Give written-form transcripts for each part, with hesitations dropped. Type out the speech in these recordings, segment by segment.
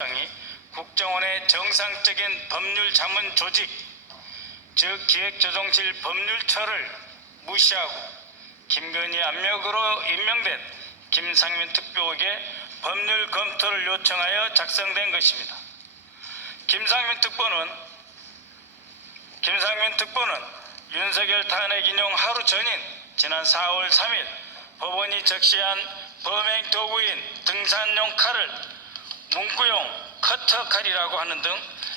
이 국정원의 정상적인 법률 자문 조직, 즉 기획조정실 법률처를 무시하고 김건희 압력으로 임명된 김상민 특보에게 법률 검토를 요청하여 작성된 것입니다. 김상민 특보는 윤석열 탄핵 인용 하루 전인 지난 4월 3일 법원이 적시한 범행 도구인 등산용 칼을 문구용 커터칼이라고 하는 등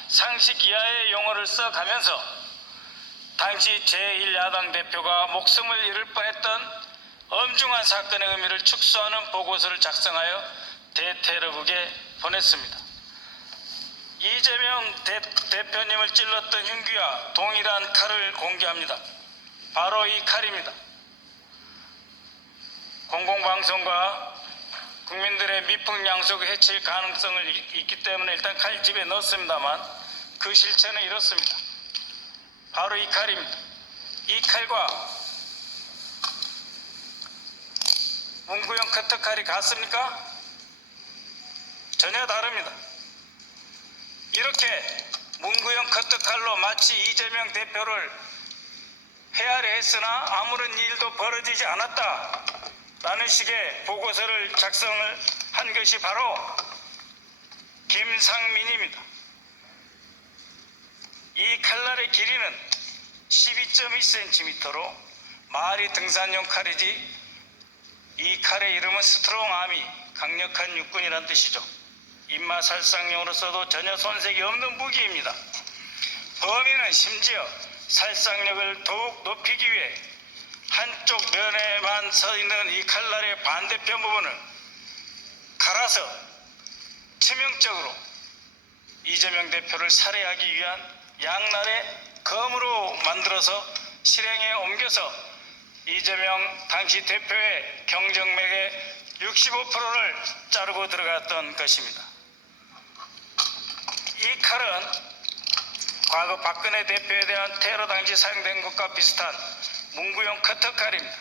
상식 이하의 용어를 써가면서 당시 제1야당 대표가 목숨을 잃을 뻔했던 엄중한 사건의 의미를 축소하는 보고서를 작성하여 대테러국에 보냈습니다. 이재명 대표님을 찔렀던 흉기와 동일한 칼을 공개합니다. 바로 이 칼입니다. 공공방송과 국민들의 미풍양속을 해칠 가능성을 있기 때문에 일단 칼 집에 넣었습니다만 그 실체는 이렇습니다. 바로 이 칼입니다. 이 칼과 문구용 커터칼이 같습니까? 전혀 다릅니다. 이렇게 문구용 커터칼로 마치 이재명 대표를 헤아려 했으나 아무런 일도 벌어지지 않았다 라는 식의 보고서를 작성을 한 것이 바로 김상민입니다. 이 칼날의 길이는 12.2cm로 말이 등산용 칼이지 이 칼의 이름은 스트롱아미, 강력한 육군이란 뜻이죠. 입마살상용으로서도 전혀 손색이 없는 무기입니다. 범인은 심지어 살상력을 더욱 높이기 위해 한쪽 면에만 서 있는 이 칼날의 반대편 부분을 갈아서 치명적으로 이재명 대표를 살해하기 위한 양날의 검으로 만들어서 실행에 옮겨서 이재명 당시 대표의 경정맥의 65%를 자르고 들어갔던 것입니다. 이 칼은 과거 박근혜 대표에 대한 테러 당시 사용된 것과 비슷한 문구용 커터칼입니다.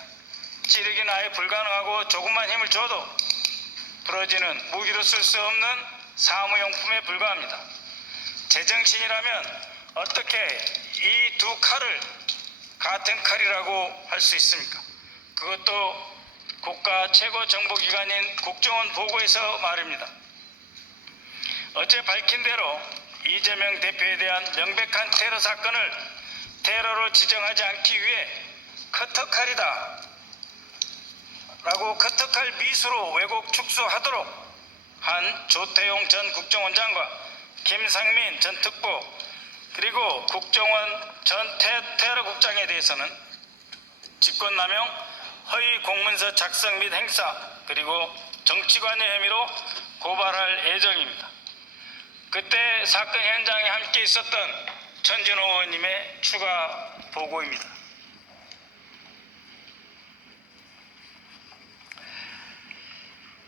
찌르기는 아예 불가능하고 조금만 힘을 줘도 부러지는 무기로 쓸 수 없는 사무용품에 불과합니다. 제정신이라면 어떻게 이 두 칼을 같은 칼이라고 할 수 있습니까? 그것도 국가 최고 정보기관인 국정원 보고에서 말입니다. 어제 밝힌 대로 이재명 대표에 대한 명백한 테러 사건을 테러로 지정하지 않기 위해 커터칼이다 라고 커터칼 미수로 왜곡 축소하도록 한 조태용 전 국정원장과 김상민 전 특보 그리고 국정원 전 테러국장에 대해서는 직권남용, 허위 공문서 작성 및 행사 그리고 정치관여 혐의로 고발할 예정입니다. 그때 사건 현장에 함께 있었던 전진호 의원님의 추가 보고입니다.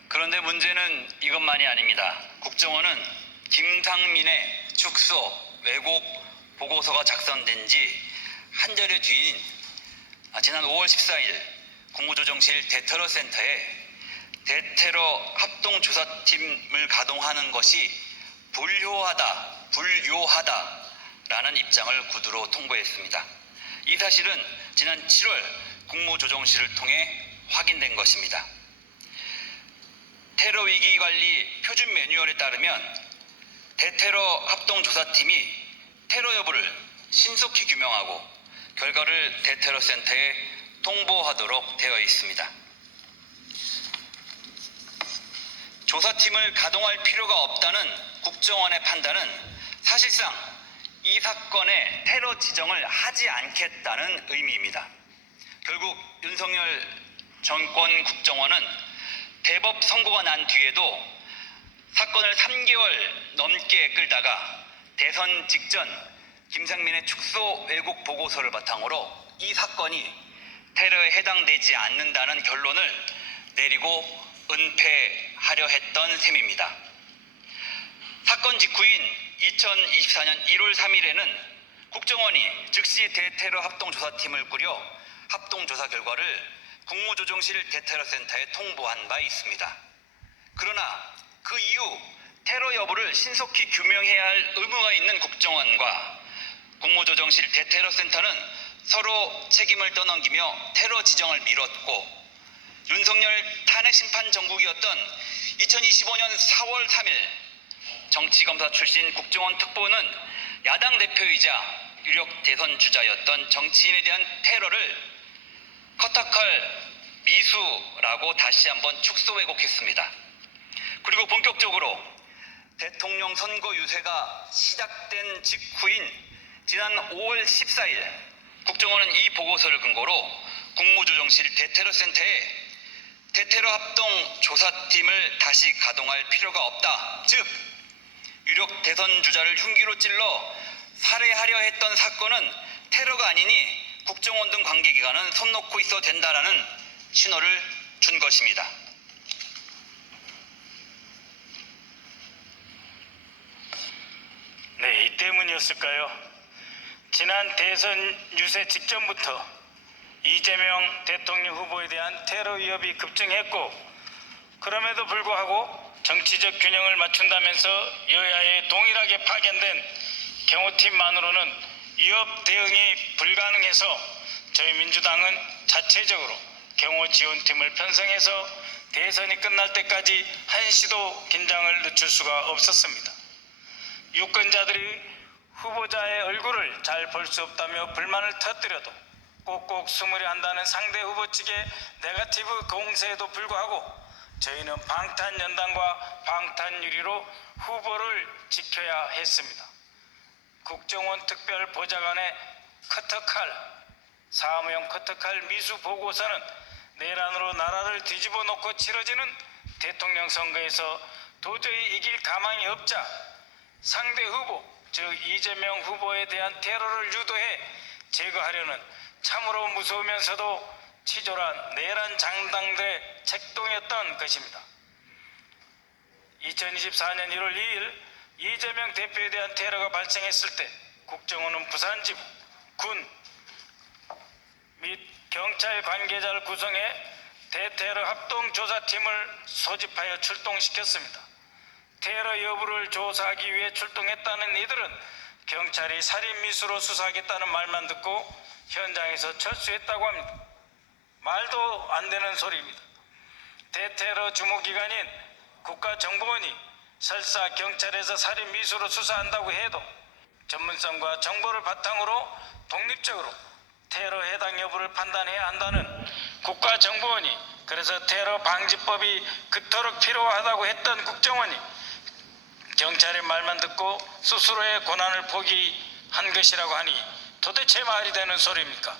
그런데 문제는 이것만이 아닙니다. 국정원은 김상민의 축소, 왜곡 보고서가 작성된 지 한 달여 뒤인 지난 5월 14일 국무조정실 대테러센터에 대테러 합동조사팀을 가동하는 것이 불효하다라는 입장을 구두로 통보했습니다. 이 사실은 지난 7월 국무조정실을 통해 확인된 것입니다. 테러위기관리 표준 매뉴얼에 따르면 대테러 합동조사팀이 테러 여부를 신속히 규명하고 결과를 대테러센터에 통보하도록 되어 있습니다. 조사팀을 가동할 필요가 없다는 국정원의 판단은 사실상 이 사건의 테러 지정을 하지 않겠다는 의미입니다. 결국 윤석열 정권 국정원은 대법 선고가 난 뒤에도 사건을 3개월 넘게 끌다가 대선 직전 김상민의 축소 왜곡 보고서를 바탕으로 이 사건이 테러에 해당되지 않는다는 결론을 내리고 은폐하려 했던 셈입니다. 사건 직후인 2024년 1월 3일에는 국정원이 즉시 대테러 합동조사팀을 꾸려 합동조사 결과를 국무조정실 대테러센터에 통보한 바 있습니다. 그러나 그 이후 테러 여부를 신속히 규명해야 할 의무가 있는 국정원과 국무조정실 대테러센터는 서로 책임을 떠넘기며 테러 지정을 미뤘고, 윤석열 탄핵심판 정국이었던 2025년 4월 3일 정치검사 출신 국정원 특보는 야당 대표이자 유력 대선 주자였던 정치인에 대한 테러를 커터칼 미수라고 다시 한번 축소 왜곡했습니다. 그리고 본격적으로 대통령 선거 유세가 시작된 직후인 지난 5월 14일 국정원은 이 보고서를 근거로 국무조정실 대테러센터에 대테러 합동 조사팀을 다시 가동할 필요가 없다. 즉, 유력 대선 주자를 흉기로 찔러 살해하려 했던 사건은 테러가 아니니 국정원 등 관계기관은 손 놓고 있어도 된다라는 신호를 준 것입니다. 네, 이 때문이었을까요? 지난 대선 유세 직전부터 이재명 대통령 후보에 대한 테러 위협이 급증했고, 그럼에도 불구하고 정치적 균형을 맞춘다면서 여야에 동일하게 파견된 경호팀만으로는 위협 대응이 불가능해서 저희 민주당은 자체적으로 경호 지원팀을 편성해서 대선이 끝날 때까지 한시도 긴장을 늦출 수가 없었습니다. 유권자들이 후보자의 얼굴을 잘 볼 수 없다며 불만을 터뜨려도 꼭꼭 숨으려 한다는 상대 후보 측의 네거티브 공세에도 불구하고 저희는 방탄연단과 방탄유리로 후보를 지켜야 했습니다. 국정원 특별보좌관의 커터칼, 사무용 커터칼 미수 보고서는 내란으로 나라를 뒤집어 놓고 치러지는 대통령 선거에서 도저히 이길 가망이 없자 상대 후보, 즉 이재명 후보에 대한 테러를 유도해 제거하려는 참으로 무서우면서도 치졸한 내란 장당들의 책동이었던 것입니다. 2024년 1월 2일 이재명 대표에 대한 테러가 발생했을 때 국정원은 부산지부, 군 및 경찰 관계자를 구성해 대테러 합동조사팀을 소집하여 출동시켰습니다. 테러 여부를 조사하기 위해 출동했다는 이들은 경찰이 살인미수로 수사하겠다는 말만 듣고 현장에서 철수했다고 합니다. 말도 안 되는 소리입니다. 대테러 주무기관인 국가정보원이 설사 경찰에서 살인미수로 수사한다고 해도 전문성과 정보를 바탕으로 독립적으로 테러 해당 여부를 판단해야 한다는 국가정보원이, 그래서 테러 방지법이 그토록 필요하다고 했던 국정원이 경찰의 말만 듣고 스스로의 권한을 포기한 것이라고 하니 도대체 말이 되는 소리입니까?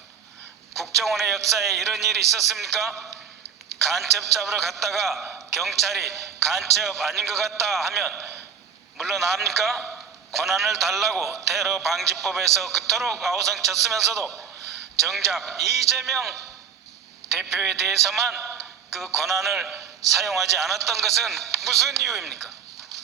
국정원의 역사에 이런 일이 있었습니까? 간첩 잡으러 갔다가 경찰이 간첩 아닌 것 같다 하면 물러납니까? 권한을 달라고 테러 방지법에서 그토록 아우성 쳤으면서도 정작 이재명 대표에 대해서만 그 권한을 사용하지 않았던 것은 무슨 이유입니까?